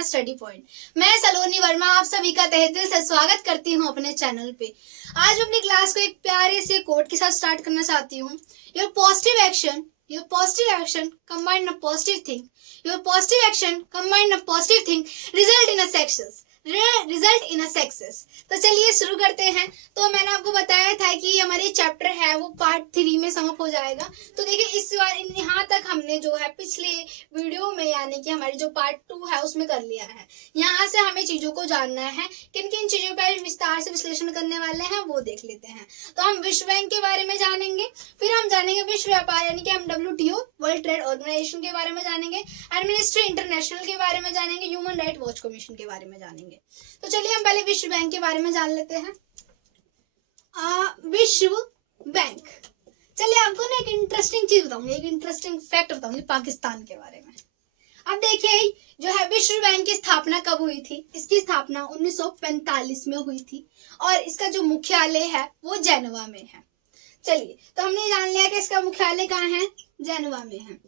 अपना study point. मैं सलोनी वर्मा आप सभी का तहे दिल से स्वागत करती हूँ अपने चैनल पे। आज मैं अपनी क्लास को एक प्यारे से कोट के साथ स्टार्ट करना चाहती हूँ। Your positive action combined a positive thing. Your positive action combined a positive thing result in a success. तो चलिए शुरू करते हैं। तो मैंने आपको बताया था कि हमारे चैप्टर है वो पार्ट 3 में समाप्त हो जाएगा। तो देखिए इस बार यहाँ तक हमने जो है पिछले वीडियो में यानी कि हमारी जो पार्ट 2 है उसमें कर लिया है। यहाँ से हमें चीजों को जानना है, किन किन चीजों पर विस्तार से विश्लेषण करने वाले हैं वो देख लेते हैं। तो हम विश्व बैंक के बारे में जानेंगे, फिर हम जानेंगे विश्व व्यापार यानी कि हम WTO वर्ल्ड ट्रेड ऑर्गेनाइजेशन के बारे में जानेंगे, एमनेस्टी इंटरनेशनल के बारे में जानेंगे, ह्यूमन राइट वॉच कमीशन के बारे में जानेंगे। तो चलिए हम पहले विश्व बैंक के बारे में जान लेते हैं। विश्व बैंक, चलिए आपको ना एक इंटरेस्टिंग चीज बताऊंगी, एक इंटरेस्टिंग फैक्ट बताऊंगी पाकिस्तान के बारे में। अब देखिए जो है विश्व बैंक की स्थापना कब हुई थी? इसकी स्थापना 1945 में हुई थी और इसका जो मुख्यालय है वो जेनेवा में है। चलिए तो हमने जान लिया कि इसका मुख्यालय कहाँ है, जेनेवा में है।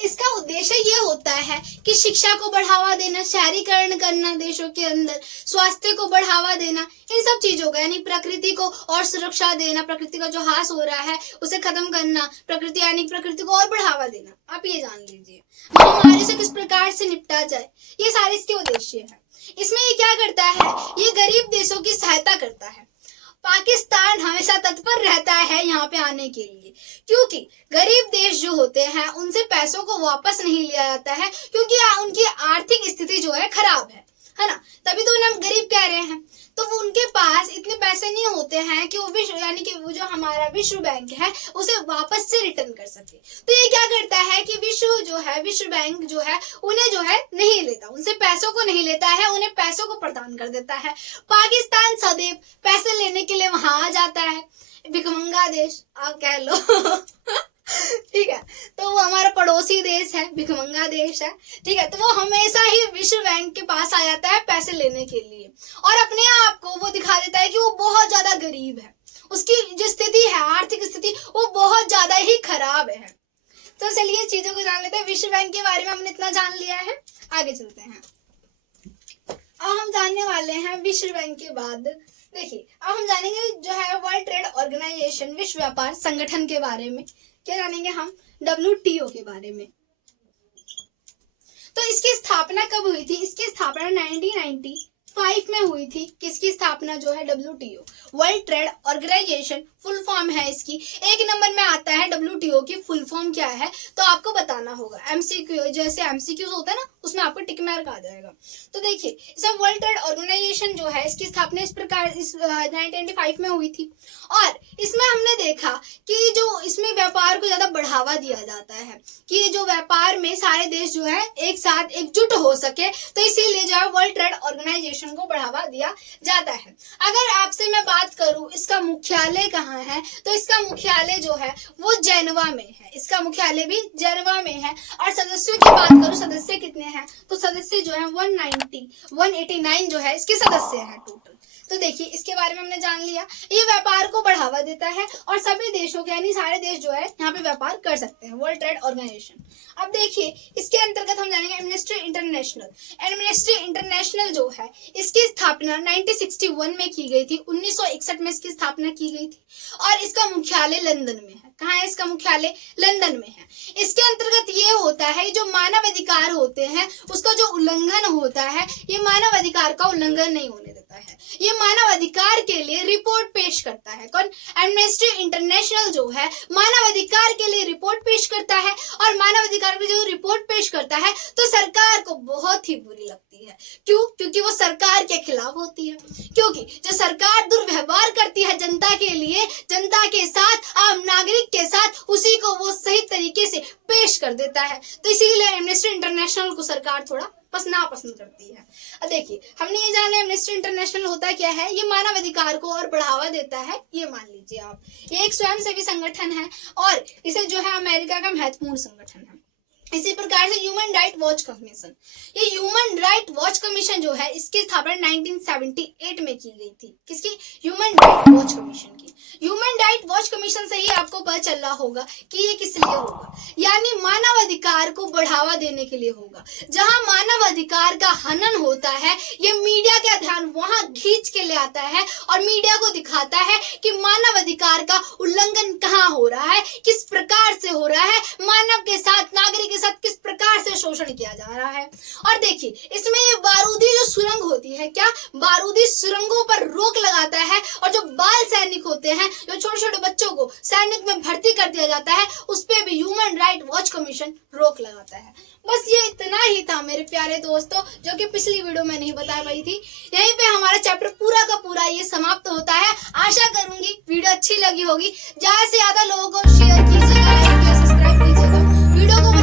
इसका उद्देश्य ये होता है कि शिक्षा को बढ़ावा देना, शहरीकरण करना देशों के अंदर, स्वास्थ्य को बढ़ावा देना, इन सब चीजों का यानी प्रकृति को और सुरक्षा देना, प्रकृति का जो ह्रास हो रहा है उसे खत्म करना, प्रकृति यानी प्रकृति को और बढ़ावा देना। आप ये जान लीजिए महामारी से किस प्रकार से निपटा जाए, ये सारे इसके उद्देश्य है। इसमें ये क्या करता है, ये गरीब देशों की सहायता करता है। पाकिस्तान हमेशा तत्पर रहता है यहाँ पे आने के लिए, क्योंकि गरीब देश जो होते हैं उनसे पैसों को वापस नहीं लिया जाता है, क्योंकि उनकी आर्थिक स्थिति जो है खराब है ना, तभी तो उन्हें हम गरीब कह रहे हैं। तो वो उनके पास इतने पैसे नहीं होते हैं कि वो विश्व यानी कि वो जो हमारा विश्व बैंक है उसे वापस से रिटर्न कर सके। तो ये क्या करता है कि विश्व बैंक जो है उन्हें जो है नहीं लेता, उनसे पैसों को नहीं लेता है, उन्हें पैसों को प्रदान कर देता है। पाकिस्तान सदैव पैसे लेने के लिए वहां आ जाता है, भिखमंगा देश आप कह लो ठीक है। तो वो हमारा पड़ोसी देश है, भिखमंगा देश है, ठीक है। तो वो हमेशा ही विश्व बैंक के पास आ जाता है पैसे लेने के लिए और अपने आप को वो दिखा देता है कि वो बहुत ज्यादा गरीब है, उसकी जो स्थिति है आर्थिक स्थिति वो बहुत ज्यादा ही खराब है। तो चलिए चीजों को जान लेते हैं। विश्व बैंक के बारे में हमने इतना जान लिया है, आगे चलते हैं। अब हम जानने वाले हैं विश्व बैंक के बाद, देखिए अब हम जानेंगे जो है वर्ल्ड ट्रेड ऑर्गेनाइजेशन विश्व व्यापार संगठन के बारे में। क्या जानेंगे हम? WTO के बारे में। तो इसकी स्थापना कब हुई थी? इसकी स्थापना 1995 में हुई थी। किसकी स्थापना जो है? WTO world trade organization, full form है इसकी। एक नंबर में आता है WTO की फुल फॉर्म क्या है तो आपको बताना होगा। MCQ जैसे MCQs होता है ना उसमें आपको टिक मार्क आ जाएगा। तो देखिए इसमें वर्ल्ड ट्रेड ऑर्गेनाइजेशन जो है इसकी स्थापना इस प्रकार 1995 में हुई थी और इसमें हमने देखा कि जो इसमें व्यापार को ज्यादा बढ़ावा दिया जाता है कि जो व्यापार में सारे देश जो है एक साथ एकजुट हो सके, तो इसीलिए जो है वर्ल्ड ट्रेड ऑर्गेनाइजेशन को बढ़ावा दिया जाता है। अगर आपसे मैं बात करूं इसका मुख्यालय कहाँ है तो इसका मुख्यालय जो है वो जेनेवा में है। इसका मुख्यालय भी जेनेवा में है और सदस्यों की बात करूं सदस्य कितने हैं तो सदस्य जो है 189 जो है इसके सदस्य हैं टोटल। तो देखिए इसके बारे में हमने जान लिया, ये व्यापार को बढ़ावा देता है और सभी देशों के यानी सारे देश जो है यहाँ पे व्यापार कर सकते हैं, वर्ल्ड ट्रेड ऑर्गेनाइजेशन। अब देखिए इसके अंतर्गत हम जानेंगे एमनेस्टी इंटरनेशनल। एमनेस्टी इंटरनेशनल जो है इसकी स्थापना 1961 में की गई थी, 1961 में इसकी स्थापना की गई थी और इसका मुख्यालय लंदन में है। कहाँ है इसका मुख्यालय? लंदन में है। इसके अंतर्गत ये होता है जो मानव अधिकार होते हैं उसका जो उल्लंघन होता है, ये मानव अधिकार का उल्लंघन नहीं होने देता है। ये मानव अधिकार के लिए रिपोर्ट पेश करता है। कौन? एमनेस्टी इंटरनेशनल जो है मानव अधिकार के लिए रिपोर्ट पेश करता है और मानव अधिकार की जो रिपोर्ट पेश करता है तो सरकार को बहुत ही बुरी लगती है। क्यों? क्योंकि वो सरकार के खिलाफ होती है, क्योंकि जो सरकार दुर्व्यवहार करती है जनता के लिए, जनता के साथ, आम नागरिक के साथ, उसी को वो सही तरीके से पेश कर देता है। तो इसीलिए एमनेस्टी इंटरनेशनल को सरकार थोड़ा नापसंद करती है। देखिए हमने ये जाना एमनेस्टी इंटरनेशनल होता क्या है, ये मानव अधिकार को और बढ़ावा देता है, ये मान लीजिए आप। ये एक स्वयंसेवी संगठन है और इसे जो है अमेरिका का महत्वपूर्ण संगठन है। इसी प्रकार से ह्यूमन राइट वॉच कमीशन, ये ह्यूमन राइट वॉच कमीशन जो है इसकी स्थापना 1978 में की गई थी। किसकी? ह्यूमन राइट वॉच कमीशन की। ह्यूमन राइट वॉच कमीशन से ही आपको पता चल रहा होगा कि ये किस लिए होगा, यानी मानव अधिकार को बढ़ावा देने के लिए होगा। जहां मानव अधिकार का हनन होता है, ये मीडिया का ध्यान वहां खींच के ले आता है और मीडिया को दिखाता है कि मानव अधिकार का उल्लंघन कहाँ हो रहा है, किस प्रकार से हो रहा है, मानव के साथ, नागरिक के साथ किस प्रकार से शोषण किया जा रहा है। और देखिए इसमें ये बारूदी जो सुरंग होती है, क्या बारूदी सुरंगों पर रोक लगाता है, और जो बाल सैनिक होते हैं, जो छोटे छोटे बच्चों को सैनिक में भर्ती कर दिया जाता है, उस पे भी ह्यूमन राइट वॉच कमीशन रोक लगाता है। बस ये इतना ही था मेरे प्यारे दोस्तों, जो कि पिछली वीडियो में नहीं बता पाई थी। यहीं पे हमारा चैप्टर पूरा का पूरा ये समाप्त होता है। आशा करूंगी वीडियो अच्छी लगी होगी। ज्यादा से ज्यादा लोगों को शेयर कीजिएगा, सब्सक्राइब कीजिएगा वीडियो को।